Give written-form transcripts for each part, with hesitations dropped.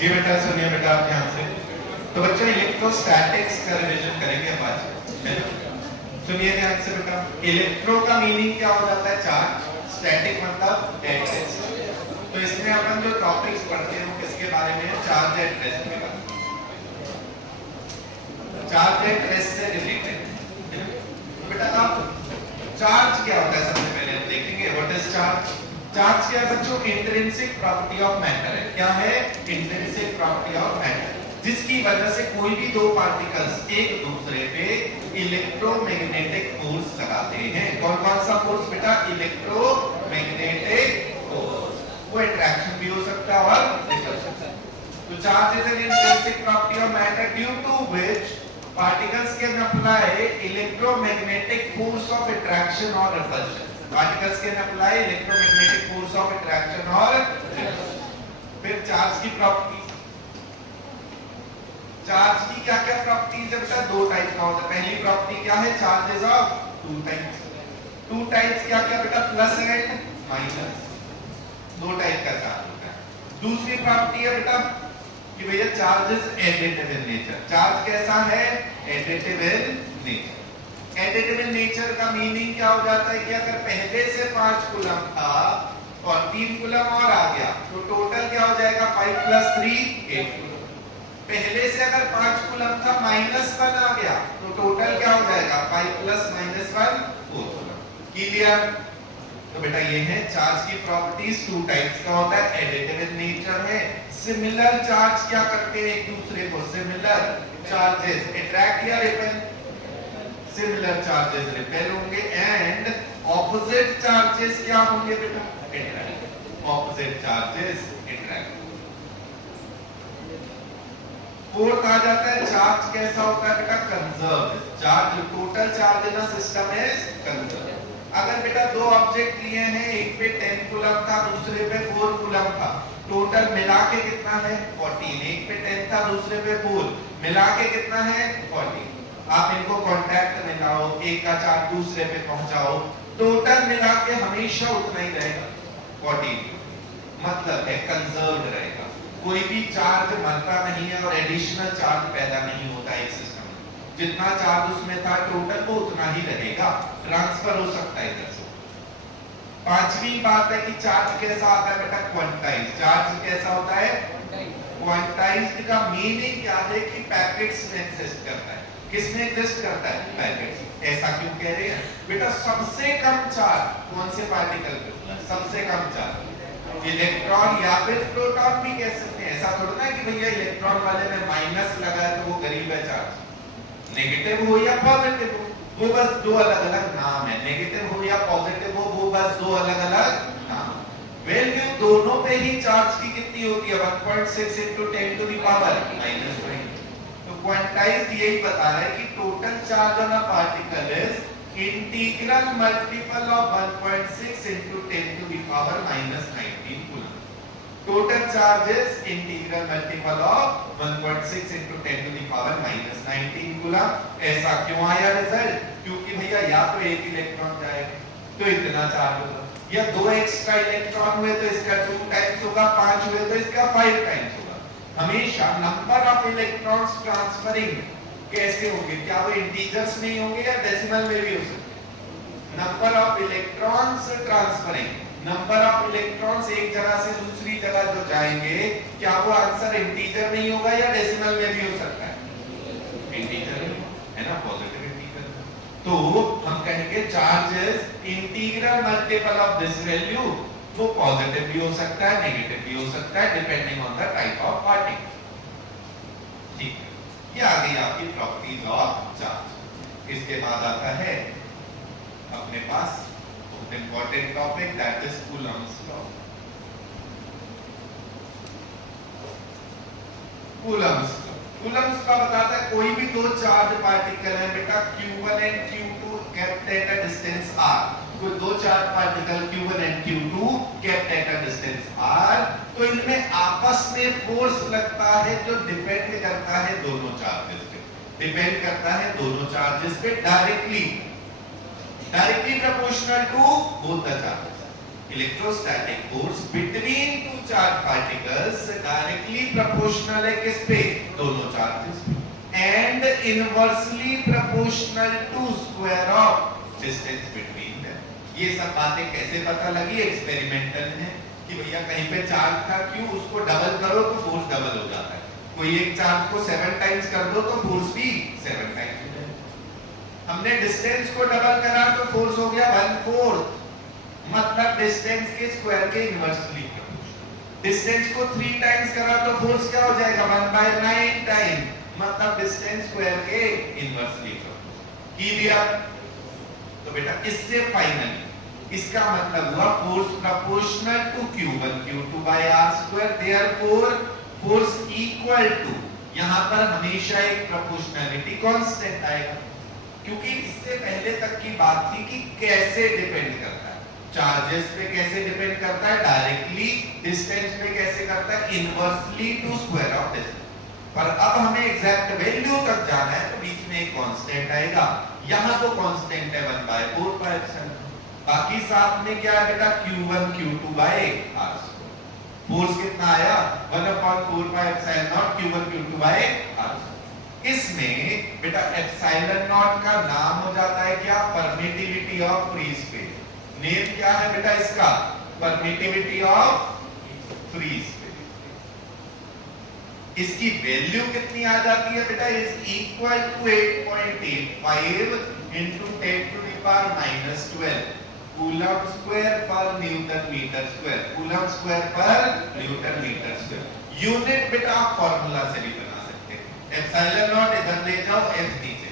जी बेटा सुनिए बेटा आप ध्यान से। तो बच्चों इलेक्ट्रोस्टैटिक्स का रिवीजन करेंगे हम आज। सुनिए ध्यान से बेटा। इलेक्ट्रो का मीनिंग क्या हो जाता है? चार्ज। स्टैटिक मतलब एट रेस्ट। तो इसमें अपन जो टॉपिक्स पढ़ते हैं वो किसके बारे में है? चार्ज एट रेस्ट के बारे में। चार्ज एट रेस्ट से रिलेटेड बेटा। आप चार्ज क्या होता है सबसे पहले हम देखेंगे। What is charge? चार्ज क्या है बच्चों? इंट्रिंसिक प्रॉपर्टी ऑफ मैटर है। क्या है? इंट्रिंसिक प्रॉपर्टी ऑफ मैटर, जिसकी वजह से कोई भी दो पार्टिकल्स एक दूसरे पे इलेक्ट्रोमैग्नेटिक फोर्स लगाते हैं। कौन कौन सा फोर्स बेटा? Electromagnetic force. वो अट्रैक्शन भी हो सकता है और रिपल्शन। तो charge is an intrinsic property of matter due to which particles can apply electromagnetic force of attraction or repulsion. Particles can apply electromagnetic force of attraction or repulsion. फिर charge की properties. Charge की क्या क्या properties है बेटा? दो type का होता है। पहली प्रॉपर्टी क्या है? Charges of two types. Two types क्या क्या बेटा? Plus and minus. दो टाइप का चार्ज होता है। दूसरी प्रॉपर्टी है बेटा कि भैया charge is additive in nature. Charge कैसा है? Additive in nature. Additive in nature का मीनिंग क्या हो जाता है कि अगर पहले से 5 कूलम था और 3 कूलम और आ गया तो टोटल क्या हो जाएगा? 5 + 3 8 कूलम। पहले से अगर 5 कूलम था -1 आ गया तो टोटल क्या हो जाएगा? 5 + -1 4 कूलम। क्लियर? तो बेटा ये है चार्ज की प्रॉपर्टीज। टू टाइप्स का होता है। एडिटिव इन नेचर है। सिमिलर चार्ज क्या करते हैं एक दूसरे को? सिमिलर चार्जेस अट्रैक्ट या रिपेल? सिमिलर चार्जेस रिपेल होंगे। एंड ऑपोजिट चार्जेस क्या होंगे बेटा? Attract. Opposite charges attract. Fourth आ जाता है चार्ज कैसा होता है बेटा? Conserve. Charge total charge in system is conserve. अगर बेटा दो ऑब्जेक्ट लिए हैं, एक पे 10 कूलम था दूसरे पे 4 कूलम था, टोटल मिला के कितना है? 14। एक पे 10 था दूसरे पे 4, मिला के कितना है? 14। आप इनको कांटेक्ट में लाओ, एक का चार्ज दूसरे पे पहुंचाओ, टोटल मिला के हमेशा उतना ही रहेगा 14। मतलब है कंजर्व्ड रहेगा। कोई भी चार्ज मरता नहीं है और एडिशनल चार्ज पैदा नहीं होता है सिस्टम। जितना चार्ज उसमें था टोटल वो उतना ही रहेगा, ट्रांसफर हो सकता है इधर से। पांचवी बात है कि चार्ज कैसा आता है बेटा? क्वांटाइज्ड। चार्ज कैसा होता है? क्वांटाइज्ड का मीनिंग क्या है कि पैकेट्स में एग्जिस्ट करता है। किस में एग्जिस्ट करता है? पैकेट्स। ऐसा क्यों कह रहे हैं बेटा? सबसे कम चार्ज कौन से पार्टिकल पे? सबसे कम चार्ज इलेक्ट्रॉन या फिर प्रोटॉन भी कह सकते हैं। ऐसा थोड़ा ना कि भैया इलेक्ट्रॉन वाले में माइनस लगा है तो वो गरीब है चार्ज। नेगेटिव हो या पॉजिटिव हो, वो बस दो अलग अलग नाम है। नेगेटिव हो या पॉजिटिव हो, वो बस दो अलग अलग नाम। वैल्यू दोनों पे ही चार्ज की कितनी होती है? 1.6 × 10⁻⁻⁻⁹ तो क्वांटाइज्ड यही बता रहा है कि total charge on a particle is integral multiple of 1.6 × 10⁻⁻19 coulomb. Total charge is integral multiple of 1.6 × 10⁻⁻19 coulomb. ऐसा क्यों आया रिजल्ट? क्योंकि भैया या तो एक इलेक्ट्रॉन जाएगा तो इतना चार्ज होगा, या दो एक्स्ट्रा इलेक्ट्रॉन हुए तो इसका 2 टाइम्स होगा, 5 हुए तो इसका 5 टाइम्स होगा। हमेशा नंबर ऑफ इलेक्ट्रॉन्स ट्रांसफरिंग कैसे होंगे? क्या वो इंटीजर्स में ही होंगे या डेसिमल में भी हो सकते? Number of electrons transferring, number of electrons एक जगह से दूसरी जगह जो जाएंगे, क्या वो आंसर इंटीजर नहीं होगा या डेसिमल में भी हो सकता है? इंटीजर है ना, पॉजिटिव इंटीजर। तो हम कहेंगे charge is integral multiple of this value. वो पॉजिटिव भी हो सकता है, नेगेटिव भी हो सकता है, depending on the type of particle. ठीक है, ये आ गई आपकी प्रॉपर्टीज ऑफ चार्ज। इसके बाद आता है अपने पास important topic, that is Coulomb's law. Coulomb's law. Coulomb's का बताता है कोई भी दो चार्ज पार्टिकल है बेटा Q1 and Q2 kept at a distance r। कोई दो charge particle Q1 and Q2 kept at a distance r, तो इनमें आपस में फोर्स लगता है जो डिपेंड करता है दोनों चार्जेस पे। डिपेंड करता है दोनों चार्जेस पे directly proportional to both the charges. Electrostatic force between two charge particles directly proportional है किस पे, दोनों चार्जेस पे, and inversely proportional to square of distance between them. ये सब बातें कैसे पता लगी, एक्सपेरिमेंटल है कि भैया कहीं पे चार्ज था, क्यों उसको डबल करो तो फोर्स डबल हो जाता है, कोई एक चार्ज को 7 टाइम्स कर दो तो फोर्स भी 7 टाइम्स हो जाएगा। हमने डिस्टेंस को डबल करा तो फोर्स हो गया 1/4, मतलब डिस्टेंस के स्क्वायर के इनवर्सली प्रोपोर्शनल। डिस्टेंस को 3 टाइम्स करा तो फोर्स क्या हो जाएगा 1/9 टाइम, मतलब डिस्टेंस स्क्वायर के इनवर्सली प्रोपोर्शनल। की दिया तो बेटा इससे फाइनली इसका मतलब हुआ force proportional to q1 q2 by r², therefore force equal to, यहां पर हमेशा एक प्रोपोर्शनैलिटी कांस्टेंट आएगा, क्योंकि इससे पहले तक की बात थी कि कैसे डिपेंड करता है, चार्जेस पे कैसे डिपेंड करता है, डायरेक्टली, डिस्टेंस पे कैसे करता है, inversely to square of distance. पर अब हमें एग्जैक्ट वैल्यू तक जाना है तो बीच में एक कांस्टेंट आएगा, यहां तो कांस्टेंट है 1/4, बाकी साथ में क्या है बेटा q1 q2 by r²। Force कितना आया 1/4 q1 q2 by r²। इसमें बेटा एप्सिलॉन नॉट का नाम हो जाता है क्या, permittivity of free space. Name क्या है बेटा इसका, परमिटिविटी ऑफ फ्री स्पेस। इसकी वैल्यू कितनी आ जाती है बेटा, is equal to 8.85 into 10⁻⁻12 coulomb square पर newton metre square, coulomb square पर न्यूटन मीटर स्क्वायर। यूनिट बेटा आप फॉर्मूला से भी बना सकते हैं, एप्सिलॉन नॉट इधर ले जाओ, एफ नीचे,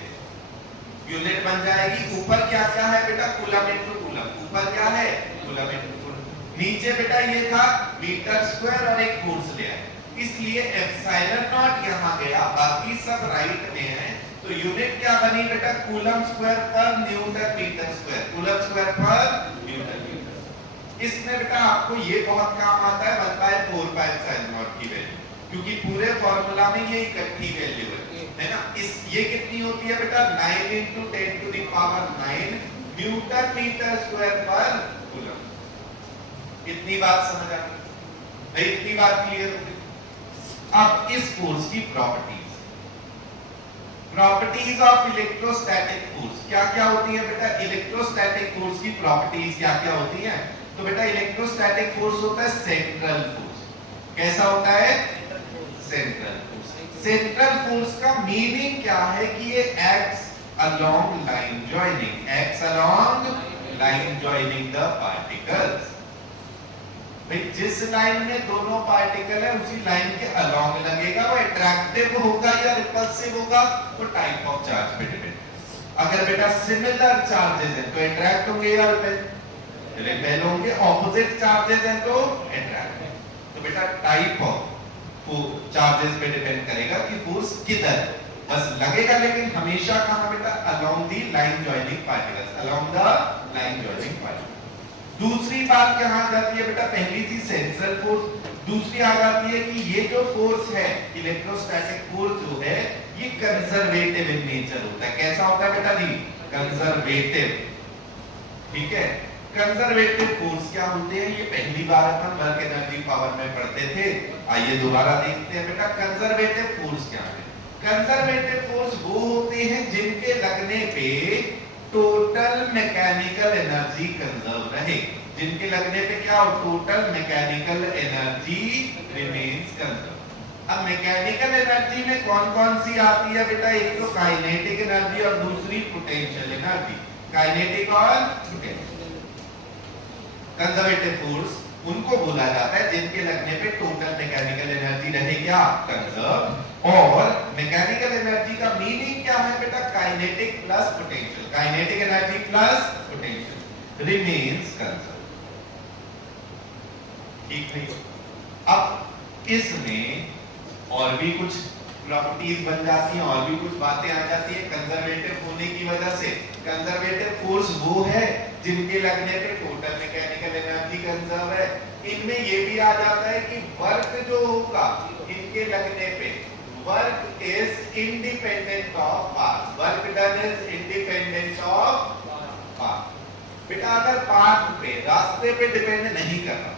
यूनिट बन जाएगी। ऊपर क्या क्या है बेटा, कूलम इनटू कूलम, ऊपर क्या है कूलम इनटू कूलम, नीचे बेटा ये था मीटर स्क्वायर और एक फोर्स लिया है, इसलिए एप्सिलॉन नॉट यहां गया, बाकी सब राइट में है। तो यूनिट क्या बनी बेटा, कूलम स्क्वायर पर newton metre square, coulomb square पर न्यूटन मीटर। इसमें बेटा आपको ये बहुत काम आता है 1/4 एप्सिलॉन नॉट की वैल्यू, क्योंकि पूरे फार्मूला में ये इकट्ठी वैल्यू है ना। इस ये कितनी होती है बेटा 9 × 10⁹ न्यूटन मीटर स्क्वायर पर कूलम। इतनी बात समझ आ गई, इतनी बात क्लियर हो गई। अब इस फोर्स की प्रॉपर्टीज ऑफ इलेक्ट्रोस्टैटिक फोर्स क्या क्या होती है बेटा, इलेक्ट्रोस्टैटिक फोर्स की प्रॉपर्टीज क्या क्या होती हैं। तो बेटा इलेक्ट्रोस्टैटिक फोर्स होता है सेंट्रल फोर्स। कैसा होता है, सेंट्रल फोर्स। सेंट्रल फोर्स का मीनिंग क्या है कि ये acts along line joining, acts along line joining the particles. भाई जिस लाइन में दोनों पार्टिकल है उसी लाइन के अलोंग लगेगा, वो अट्रैक्टिव होगा या रिपल्सिव होगा, वो टाइप ऑफ चार्ज पे डिपेंड। अगर बेटा सिमिलर चार्जेस हैं तो अट्रैक्ट होंगे या रिपेल होंगे, ऑपोजिट चार्जेस हैं तो अट्रैक्ट। तो बेटा टाइप ऑफ चार्जेस पे डिपेंड करेगा कि फोर्स किधर बस लगेगा, लेकिन हमेशा कहां बेटा, along the line joining particles, along the line joining particles. दूसरी बात क्या आ जाती है बेटा, पहली थी सेंट्रल फोर्स, दूसरी आ जाती है कि ये जो फोर्स है इलेक्ट्रोस्टैटिक फोर्स जो है ये कंजर्वेटिव इन नेचर होता है। कैसा होता है बेटा जी, कंजर्वेटिव। ठीक है, कंजर्वेटिव फोर्स क्या होते हैं, ये पहली बार अपन वर्क एनर्जी पावर में पढ़ते थे, आइए दोबारा देखते हैं बेटा कंजर्वेटिव फोर्स क्या है। कंजर्वेटिव फोर्स वो होते हैं जिनके लगने पे टोटल मैकेनिकल एनर्जी कंजर्व रहे, जिनके लगने पे क्या हो, total mechanical energy remains conserve. अब मैकेनिकल एनर्जी में कौन कौन सी आती है बेटा, एक तो काइनेटिक एनर्जी और दूसरी पोटेंशियल एनर्जी। काइनेटिक और पोटेंशियल। कंजर्वेटिव फोर्स उनको बोला जाता है जिनके लगने पे टोटल मैकेनिकल एनर्जी रहे क्या, कंजर्व। और मैकेनिकल एनर्जी का मीनिंग क्या है बेटा, kinetic plus potential, kinetic energy plus potential remains conserve. ठीक है, अब इसमें और भी कुछ प्रॉपर्टीज बन जाती हैं, और भी कुछ बातें आ जाती है कंजर्वेटिव होने की वजह से। कंजर्वेटिव फोर्स वो है जिनके लगने पे टोटल मैकेनिकल एनर्जी कंजर्व है। इनमें ये भी आ जाता है कि वर्क जो होगा इनके लगने पे, work is independent of path, work done is independent of path. बेटा अगर पाथ पे, रास्ते पे डिपेंड नहीं कर रहा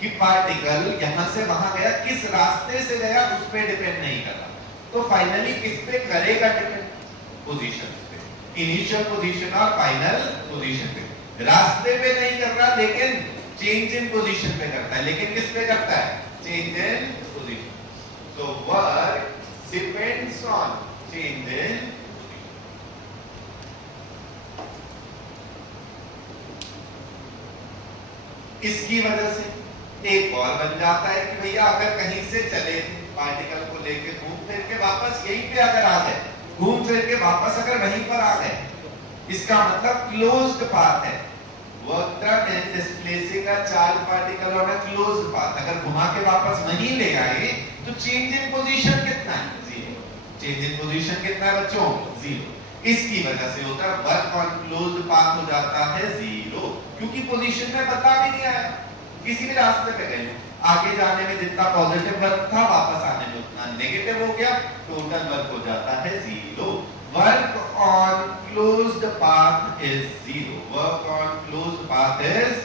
कि पार्टिकल यहां से वहां गया, किस रास्ते से गया उस पे डिपेंड नहीं कर रहा, तो फाइनली किस पे करेगा डिपेंड? पोजीशन पे, इनिशियल पोजीशन और फाइनल पोजीशन पे। रास्ते पे नहीं कर रहा लेकिन चेंज इन पोजीशन पे करता है, लेकिन किस पे करता है? Change in position. So work depends on change in. इसकी वजह से एक और बन जाता है कि भैया अगर कहीं से चले पार्टिकल को लेके घूम फिर के वापस यहीं पे अगर आ गए, घूम फिर के वापस अगर वहीं पर आ गए, इसका मतलब क्लोज्ड पाथ है। Work done in displacing a charge particle on a closed path. अगर घुमा के वापस वहीं ले आए तो चेंज इन पोजीशन कितना है? 0। चेंज इन पोजीशन कितना है बच्चों? 0। इसकी वजह से होता है वर्क ऑन क्लोज्ड पाथ हो जाता है 0, क्योंकि पोजीशन में बता भी नहीं आया, किसी भी रास्ते पे गए, आगे जाने में जितना पॉजिटिव वर्क था वापस आने में उतना नेगेटिव हो गया, टोटल वर्क हो जाता है 0। Work on closed path is 0। Work on closed path is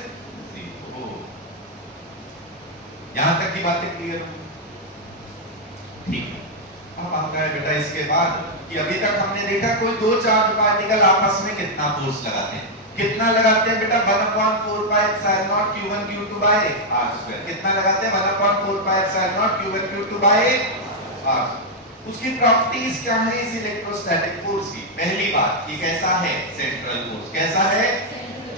0। यहां तक की बातें क्लियर हो? ठीक है। अब आता है बेटा इसके बाद कि अभी तक हमने देखा कोई दो चार्ज पार्टिकल आपस में कितना फोर्स लगाते हैं। कितना लगाते हैं बेटा? 1/4 pi epsilon nought q1 q2 bye r²। कितना लगाते हैं? 1/4 pi epsilon nought q1 q2 by r। उसकी प्रॉपर्टीज क्या है इस इलेक्ट्रोस्टैटिक फोर्स की? पहली बात, ये कैसा है? Central force. कैसा है?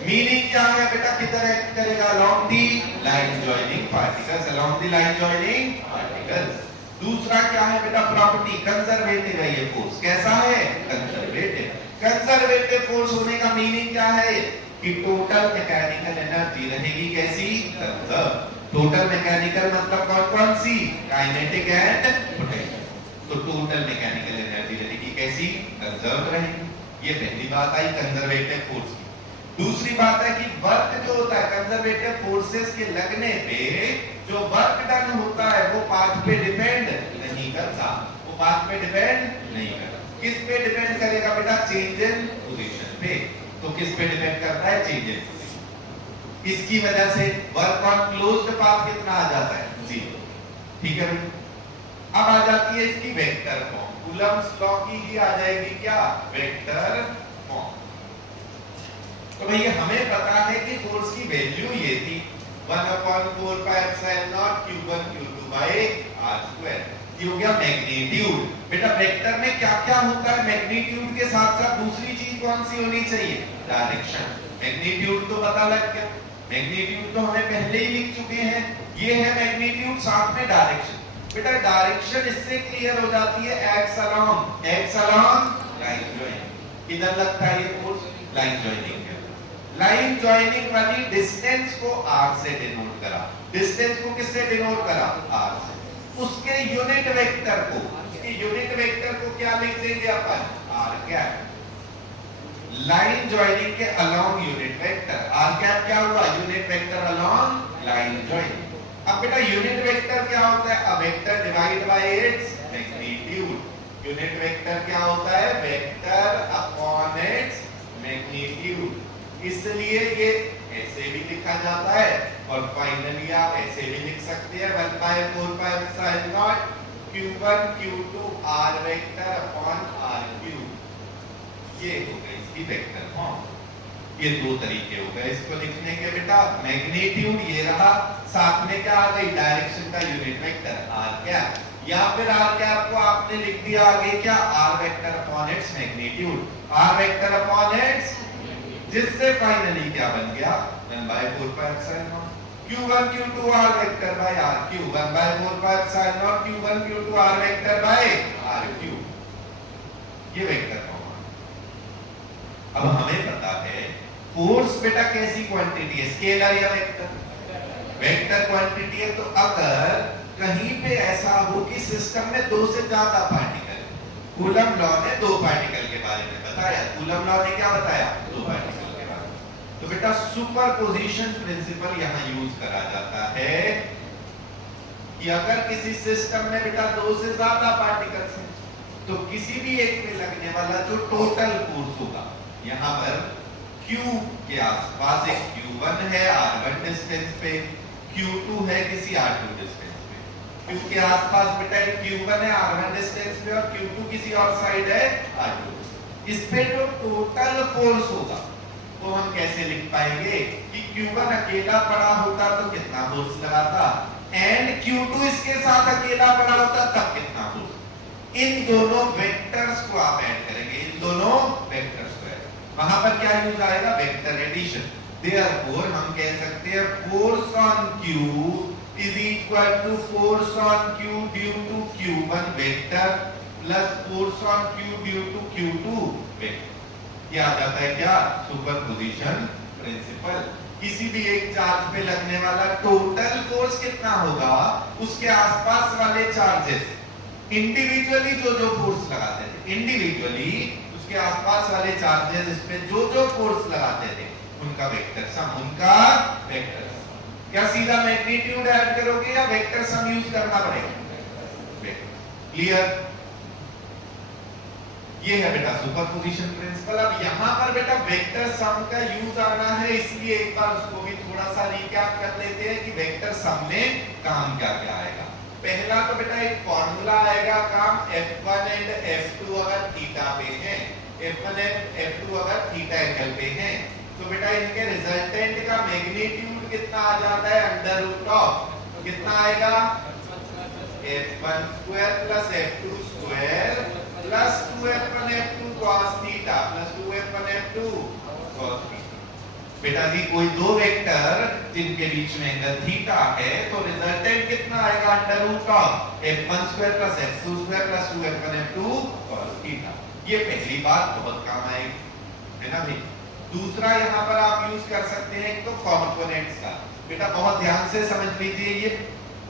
मीनिंग क्या है बेटा? किधर एक्ट करेगा? Along the line joining particles. Along the line joining particles. दूसरा क्या है बेटा? प्रॉपर्टी कंजर्वेटिव है ये फोर्स। कैसा है? कंजर्वेटिव। कंजर्वेटिव फोर्स होने का मीनिंग क्या है? कि टोटल मैकेनिकल एनर्जी रहेगी कैसी? कंजर्व। टोटल मैकेनिकल मतलब कौन कौन सी? Kinetic and potential. तो टोटल मैकेनिकल एनर्जी रहेगी कैसी? कंजर्व रहेगी। ये पहली बात आई कंजर्वेटिव फोर्स की। दूसरी बात है कि वर्क जो होता है कंजर्वेटिव फोर्सेस के लगने पे जो वर्क डन होता है वो पाथ पे डिपेंड नहीं करता। वो पाथ पे डिपेंड नहीं करता। किस पे डिपेंड करेगा बेटा? चेंज इन पोजीशन पे। तो किस पे डिपेंड करता है? Change in position. इसकी वजह से वर्क ऑन क्लोज्ड पाथ कितना आ जाता है? 0। ठीक है भाई। अब आ जाती है इसकी वेक्टर फॉर्म। कूलम्ब्स लॉ की ही आ जाएगी क्या? Vector form. तो भैया हमें पता है कि फोर्स की वैल्यू ये थी 1/4 pi epsilon nought q1 q2 bye r²। ये हो गया मैग्नीट्यूड। बेटा वेक्टर में क्या क्या होता है? मैग्नीट्यूड के साथ साथ दूसरी चीज कौन सी होनी चाहिए? डायरेक्शन। मैग्नीट्यूड तो पता लग गया, मैग्नीट्यूड तो हमें पहले ही लिख चुके हैं। ये है मैग्नीट्यूड, साथ में डायरेक्शन। बेटा डायरेक्शन इससे क्लियर हो जाती है x अलोंग लाइन जॉइनिंग। किधर लगता है ये force? Line joining. Line joining वाली डिस्टेंस को r से डिनोट करा। डिस्टेंस को किससे डिनोट करा? r से। उसके यूनिट वेक्टर को, उसके यूनिट वेक्टर को क्या लिख देंगे अपन? r cap. लाइन जॉइनिंग के along unit vector r cap क्या हुआ? Unit vector along line joining. अब बेटा यूनिट वेक्टर क्या होता है? A vector divide by its magnitude. Unit vector क्या होता है? Vector upon its magnitude. इसलिए ये ऐसे भी लिखा जाता है और फाइनली आप ऐसे भी लिख सकते हैं 1/4 pi epsilon nought q1 q2 r vector upon r3। ये हो गई इसकी वेक्टर फॉर्म। ये दो तरीके हो गए इसको लिखने के बेटा। मैग्नीट्यूड ये रहा, साथ में क्या आ गई? डायरेक्शन का यूनिट वेक्टर r कैप, या फिर r कैप को आपने लिख दिया आगे क्या? r vector upon its magnitude. r vector upon its, जिससे फाइनली क्या बन गया? 1/4 pi epsilon nought q1 q2 r vector by r3। 1/4 pi epsilon nought q1 q2 r vector by r3। ये वेक्टर फॉर्म। अब हमें पता है फोर्स बेटा कैसी क्वांटिटी है? स्केलर या वेक्टर? वेक्टर क्वांटिटी है। तो अगर कहीं पे ऐसा हो कि सिस्टम में दो से ज्यादा पार्टिकल, कूलम्ब लॉ ने दो पार्टिकल के बारे में बताया। कूलम्ब लॉ ने क्या बताया? दो पार्टिकल के बारे में। तो बेटा सुपरपोजिशन प्रिंसिपल यहां यूज करा जाता है कि अगर किसी सिस्टम में बेटा दो से ज्यादा पार्टिकल्स हैं तो किसी भी एक पे लगने वाला जो टोटल फोर्स होगा, यहां पर Q के आसपास एक Q1 है R1 डिस्टेंस पे, Q2 है किसी R2 डिस्टेंस पे। Q के आसपास बेटा एक Q1 है R1 डिस्टेंस पे और Q2 किसी और साइड है R2। इस पे जो टोटल फोर्स होगा वो हम कैसे लिख पाएंगे कि Q1 अकेला पड़ा होता तो कितना फोर्स लगाता एंड Q2 इसके साथ अकेला पड़ा होता तब कितना फोर्स। इन दोनों वेक्टर्स को आप ऐड करेंगे, इन दोनों वेक्टर्स को ऐड, वहां पर क्या यूज आएगा, वेक्टर एडिशन। देयरफॉर हम कह सकते हैं force on Q is equal to force on Q due to Q1 vector plus force on Q due to Q2 vector. ये आ जाता है क्या, सुपरपोजिशन प्रिंसिपल। किसी भी एक चार्ज पे लगने वाला टोटल फोर्स कितना होगा, उसके आसपास वाले चार्जेस इंडिविजुअली जो जो फोर्स लगाते थे, इंडिविजुअली उसके आसपास वाले चार्जेस इस पे जो जो फोर्स लगाते थे उनका वेक्टर सम, उनका वेक्टर सम। क्या सीधा मैग्नीट्यूड ऐड करोगे या वेक्टर सम यूज करना पड़ेगा? क्लियर? ये है बेटा सुपरपोजिशन प्रिंसिपल। अब यहां पर बेटा वेक्टर सम का यूज आना है, इसलिए एक बार उसको भी थोड़ा सा रिकैप कर लेते हैं कि वेक्टर सम में काम क्या क्या आएगा। पहला तो बेटा एक फॉर्मूला आएगा काम, F1 एंड F2 अगर थीटा पे हैं, F1 एंड F2 अगर थीटा एंगल पे हैं, तो बेटा इनके रिजल्टेंट का मैग्नीट्यूड कितना आ जाता है, अंडर रूट ऑफ कितना आएगा, F1 square plus F2 square plus 2F1 F2 cos theta plus 2F1 F2 cos theta. बेटा जी कोई दो वेक्टर जिनके बीच में एंगल थीटा है तो रिजल्टेंट कितना आएगा, under root of F1 square plus F2 square plus 2F1 F2 cos theta. ये पहली बात बहुत काम आएगी, है ना भाई। दूसरा यहाँ पर आप यूज कर सकते हैं एक तो कंपोनेंट्स का। बेटा बहुत ध्यान से समझ लीजिए, ये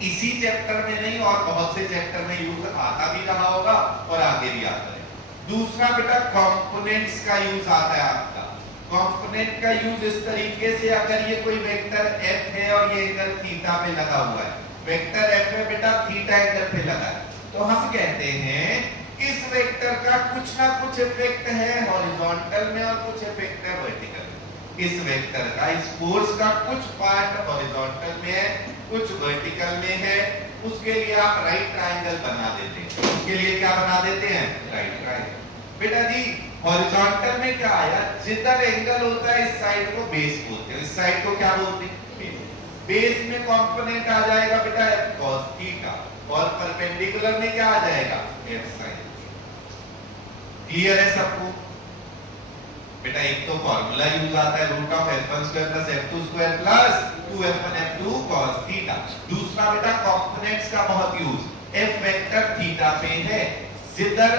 इसी चैप्टर में नहीं और बहुत से चैप्टर में यूज आता भी रहा होगा और आगे भी आता है। दूसरा बेटा कंपोनेंट्स का यूज आता है आपका। कंपोनेंट का यूज इस तरीके से, अगर ये कोई वेक्टर f है और ये एंगल थीटा पे लगा हुआ है, वेक्टर f है बेटा थीटा एंगल पे लगा है, तो हम कहते हैं इस वेक्टर का कुछ ना कुछ इफेक्ट है हॉरिजॉन्टल में और कुछ इफेक्ट है वर्टिकल में। इस वेक्टर का, इस फोर्स का कुछ पार्ट हॉरिजॉन्टल में है, कुछ वर्टिकल में है, उसके लिए आप राइट ट्रायंगल बना देते हैं। उसके लिए क्या बना देते हैं, राइट ट्रायंगल। बेटा जी हॉरिजॉन्टल में क्या आया, जिधर एंगल होता है इस साइड को बेस बोलते हैं, इस साइड को क्या बोलते हैं, बेस। बेस में कंपोनेंट आ जाएगा बेटा cos थीटा और परपेंडिकुलर में क्या आ जाएगा, f sin। क्लियर है सबको? बेटा एक तो फॉर्मूला यूज आता है root of F1 square plus F2 square plus 2F1 F2 cos theta. दूसरा बेटा कंपोनेंट्स का बहुत यूज, F वेक्टर थीटा पे है, जिधर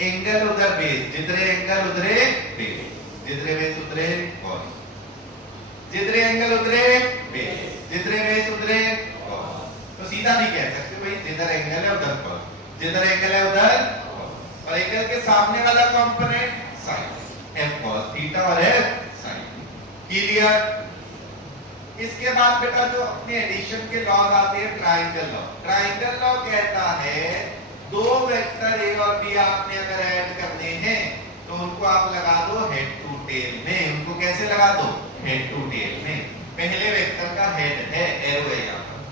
एंगल उधर बेस, जिधरे एंगल उधरे बेस, जिधरे बेस उधरे cos, जिधरे एंगल उधरे बेस, जिधरे बेस उधरे cos। तो सीधा नहीं कह सकते भाई जिधर एंगल है उधर cos, जिधर एंगल है उधर cos, और एंगल के सामने वाला component sin, f cos theta और f sin। क्लियर? इसके बाद बेटा जो अपने एडिशन के लॉज आते हैं, ट्रायंगल लॉ। ट्रायंगल लॉ कहता है दो वेक्टर a और b आपने अगर ऐड करने हैं तो उनको आप लगा दो हेड टू टेल में। उनको कैसे लगा दो, हेड टू टेल में। पहले वेक्टर का हेड है, एरो है यहाँ पर,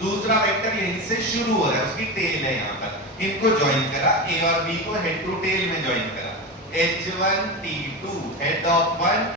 दूसरा वेक्टर यहीं से शुरू हो रहा है, उसकी टेल है यहाँ पर। इनको ज्वाइन करा, a और b को हेड टू टेल में ज्वाइन करा, H1 T2 head of one